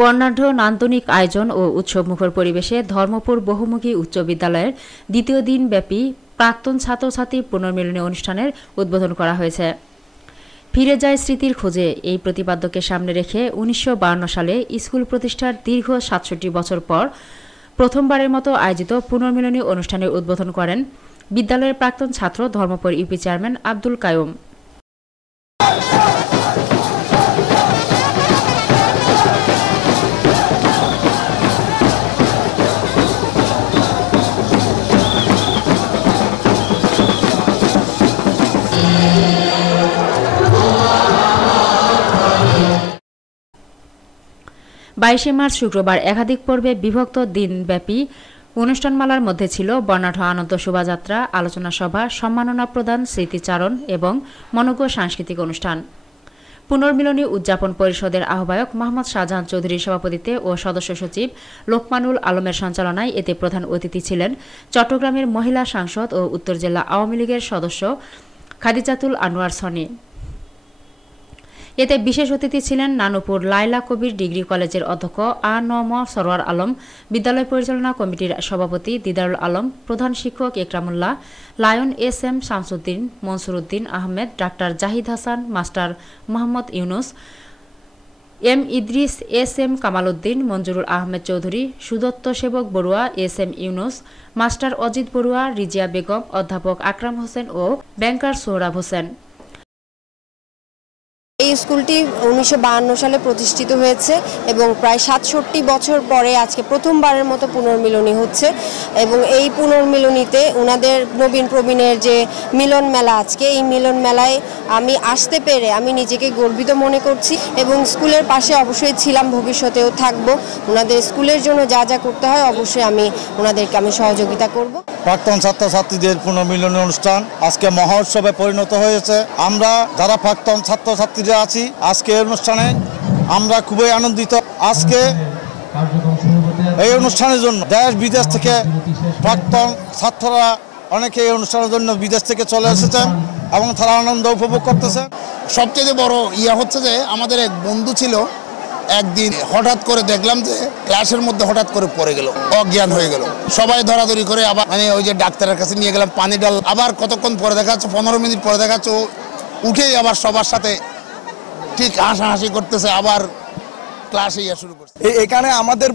বর্ণাঢ্য নান্দনিক আয়োজন ও উৎসবমুখর পরিবেশে ধর্মপুর বহুমুখী উচ্চ বিদ্যালয়ের দ্বিতীয় দিনব্যাপী প্রাক্তন ছাত্রছাত্রী পুনর্মিলনী অনুষ্ঠানের উদ্বোধন করা হয়েছে। ফিরে যায় স্মৃতির খোঁজে এই প্রতিপাদ্যকে সামনে রেখে ১৯৫২ সালে স্কুল প্রতিষ্ঠার দীর্ঘ ৬৭ বছর পর প্রথমবারের মতো আয়োজিত পুনর্মিলনী অনুষ্ঠানের উদ্বোধন করেন বিদ্যালয়ের প্রাক্তন ছাত্র ধর্মপুর ইউপি চেয়ারম্যান আব্দুল কায়ুম। বাইশে মার্চ শুক্রবার একাধিক পর্বে বিভক্ত দিনব্যাপী অনুষ্ঠানমালার মধ্যে ছিল বর্ণাঢ্য আনন্দ শোভাযাত্রা, আলোচনা সভা, সম্মাননা প্রদান, স্মৃতিচারণ এবং মনোজ্ঞ সাংস্কৃতিক অনুষ্ঠান। পুনর্মিলনী উদযাপন পরিষদের আহ্বায়ক মোহাম্মদ শাহজাহান চৌধুরীর সভাপতিত্বে ও সদস্য সচিব লোকমানুল আলমের সঞ্চালনায় এতে প্রধান অতিথি ছিলেন চট্টগ্রামের মহিলা সাংসদ ও উত্তর জেলা আওয়ামী লীগের সদস্য খাদিজাতুল আনোয়ার সনি। এতে বিশেষ অতিথি ছিলেন নানুপুর লায়লা কবির ডিগ্রি কলেজের অধ্যক্ষ আ.ন.ম সরোয়ার আলম, বিদ্যালয় পরিচালনা কমিটির সভাপতি দিদারুল আলম, প্রধান শিক্ষক একরামুল্লাহ, লায়ন এস.এম. শামসুদ্দিন, মনসুর উদ্দিন আহমেদ, ডাক্তার Zahid Hasan, master Mohammad Yunus, M Idris, S M. Kamal Uddin, Manzurul Ahmed Chowdhury, Sudatta Sebak Barua, S M. Yunus, master Ajit Barua, Rizia Begum, অধ্যাপক আকরাম হোসেন ও ব্যাংকার সোহরাব হোসেন। এই স্কুলটি ১৯৫২ সালে প্রতিষ্ঠিত হয়েছে এবং প্রায় ৬৭ বছর পরে আজকে প্রথমবারের মতো পুনর্মিলনী হচ্ছে এবং এই পুনর্মিলনীতে ওনাদের নবীন প্রবীণের যে মিলন মেলা, আজকে এই মিলন মেলায় আমি আসতে পেরে আমি নিজেকে গর্বিত মনে করছি এবং স্কুলের পাশে অবশ্যই ছিলাম, ভবিষ্যতেও থাকব। ওনাদের স্কুলের জন্য যা যা করতে হয় অবশ্যই ওনাদেরকে আমি সহযোগিতা করব। প্রাক্তন ছাত্রছাত্রীদের পুনর্মিলনী অনুষ্ঠান আজকে মহোৎসবে পরিণত হয়েছে। আমরা যারা প্রাক্তন ছাত্রছাত্রীরা আছি আজকে এই অনুষ্ঠানে আমরা খুবই আনন্দিত। আজকে এই অনুষ্ঠানের জন্য দেশ বিদেশ থেকে প্রাক্তন ছাত্ররা অনেকে এই অনুষ্ঠানের জন্য বিদেশ থেকে চলে এসেছেন এবং তারা আনন্দ উপভোগ করতেছে। সবচেয়ে বড় হচ্ছে যে আমাদের এক বন্ধু ছিল, একদিন হঠাৎ করে দেখলাম যে ক্লাসের মধ্যে হঠাৎ করে পড়ে গেল, অজ্ঞান হয়ে গেল। সবাই ধরাধরি করে আবার ওই যে ডাক্তারের কাছে নিয়ে গেলাম, পানি ডাল, আবার কতক্ষণ পরে দেখা যাচ্ছে 15 মিনিট পরে দেখা যাচ্ছে উঠেই আবার সবার সাথে ঠিক হাসাহাসি করতেছে, আবার ক্লাসে শুরু করছে। এখানে আমাদের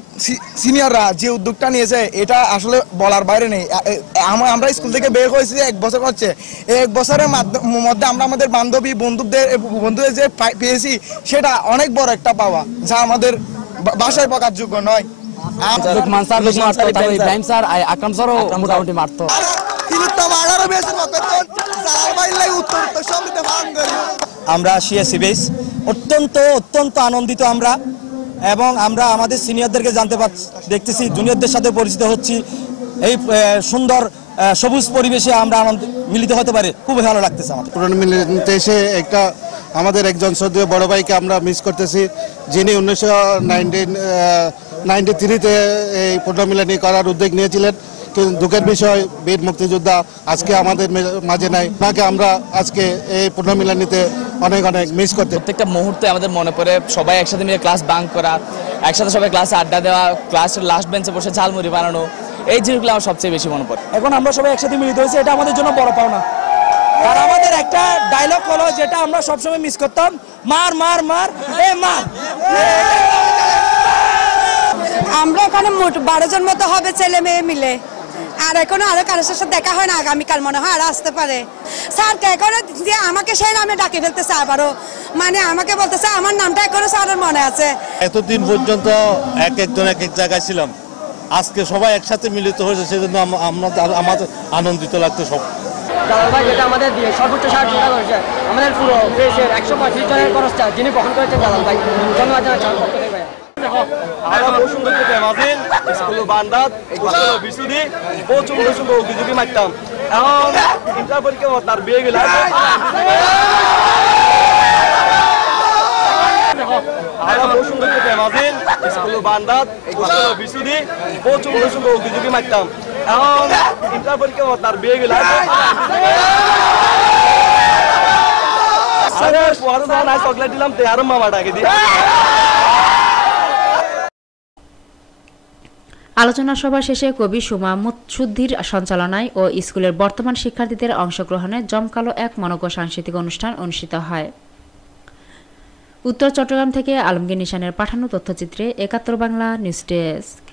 সিনিয়ররা যে উদ্যোগটা নিয়েছে এটা আসলে বলার বাইরে নেই। আমরা স্কুল থেকে বের হয়েছি 1 বছর হচ্ছে, এই 1 বছরের মধ্যে আমরা আমাদের বন্ধুদের যে পেয়েছি সেটা অনেক বড় একটা পাওয়া, যা আমাদের ভাষায় প্রকাশ যোগ্য নয়। আমরা সিএসসি বেস অত্যন্ত আনন্দিত আমরা, এবং আমরা আমাদের সিনিয়রদেরকে দেখতেছি, জুনিয়রদের সাথে পরিচিত হচ্ছি। এই সুন্দর সবুজ পরিবেশে আমরা মিলিত হতে পারি, খুব ভালো লাগতেছে আমাদের। পুনর্মিলনীতে এসে আমাদের একজন শ্রদ্ধেয় বড় ভাইকে আমরা মিস করতেছি, যিনি 1993-তে এই পুনর্মিলনী করার উদ্যোগ নিয়েছিলেন। কিন্তু দুঃখের বিষয় বীর মুক্তিযোদ্ধা আজকে আমাদের মাঝে নাই। তাকে আমরা আজকে এই পুনর্মিলনীতে অনেক মিস করতে। প্রত্যেকটা মুহূর্তে আমাদের মনে পড়ে সবাই একসাথে মিলে ক্লাস বাঙ্ক করা, একসাথে সবাই ক্লাসে আড্ডা দেওয়া, ক্লাসের লাস্ট বেঞ্চে বসে ঝালমুড়ি বানানো, এই জিনিসগুলো আমার সবচেয়ে বেশি মনে পড়ে। এখন আমরা সবাই একসাথে মিলিত হয়েছি, এটা আমাদের জন্য বড় পাওনা। আর আমাদের একটা ডায়লগ হলো যেটা আমরা সবসময় মিস করতাম, মার মার মার এ মার। আমরা এখানে মোট 12 জন মতো হবে ছেলে মেয়ে মিলে, আর এখনো আরো কারোর সাথে দেখা হয় না। আগামীকাল মনে হয় আর আসতে পারে। স্যারকে এখনো যে আমাকে সেই নামে ডাকে ফেলতেছে, আবারও আমাকে বলতেছে আমার নামটা এখনো স্যারের মনে আছে। এতদিন পর্যন্ত একজন এক জায়গায় ছিলাম, আজকে সবাই একসাথে মিলিত হয়েছে, সেজন্য আমাদের আনন্দিত লাগছে সব। দালাল ভাই যেটা আমাদের দিয়ে সর্বোচ্চ সাহায্য করেছে, আমাদের পুরো দেশের 135 জনের খরচটা যিনি বহন করেছেন দালাল ভাই, ধন্যবাদ জানাচ্ছি। মারতাম এখন ইন্টার পরীক্ষা তার বিয়ে গেল, মারতাম এখন ইন্টার পরীক্ষা তার বিয়ে গেল। চকলেট দিলাম, তেহার মামা ডাকে দিয়ে আলোচনা সভা শেষে কবি সুমা মুৎসুদ্দির সঞ্চালনায় ও স্কুলের বর্তমান শিক্ষার্থীদের অংশগ্রহণে জমকালো এক মনোজ্ঞ সাংস্কৃতিক অনুষ্ঠান অনুষ্ঠিত হয়। উত্তর চট্টগ্রাম থেকে আলমগীর নিশানের পাঠানো তথ্যচিত্রে ৭১ বাংলা নিউজ ডেস্ক।